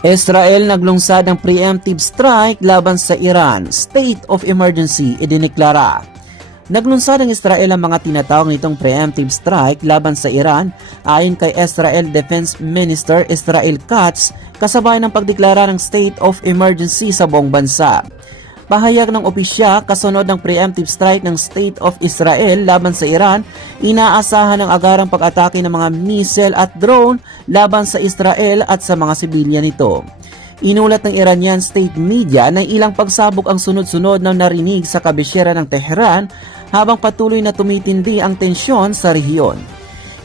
Israel naglungsad ng preemptive strike laban sa Iran. State of emergency idineklara. Naglunsad ng Israel ang mga tinatawag nitong preemptive strike laban sa Iran ayon kay Israel Defense Minister Israel Katz kasabay ng pagdeklara ng state of emergency sa buong bansa. Pahayag ng opisya, kasunod ng preemptive strike ng State of Israel laban sa Iran, inaasahan ng agarang pag-atake ng mga missile at drone laban sa Israel at sa mga sibilyan nito. Inulat ng Iranian state media na ilang pagsabog ang sunod-sunod na narinig sa kabisyera ng Tehran habang patuloy na tumitindi ang tensyon sa rehiyon.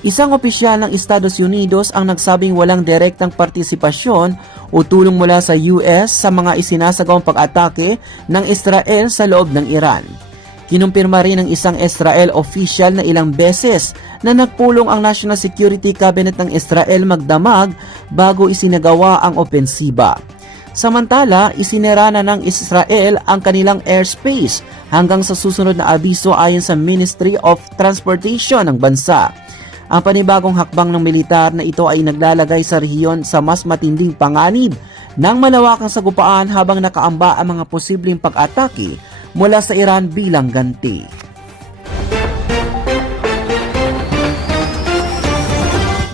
Isang opisyal ng Estados Unidos ang nagsabing walang direktang partisipasyon o tulong mula sa US sa mga isinasagawang pag-atake ng Israel sa loob ng Iran. Kinumpirma rin ng isang Israel official na ilang beses na nagpulong ang National Security Cabinet ng Israel magdamag bago isinagawa ang opensiba. Samantala, isinira na ng Israel ang kanilang airspace hanggang sa susunod na abiso ayon sa Ministry of Transportation ng bansa. Ang panibagong hakbang ng militar na ito ay naglalagay sa rehiyon sa mas matinding panganib ng malawakang sagupaan habang nakaamba ang mga posibleng pag-atake mula sa Iran bilang ganti.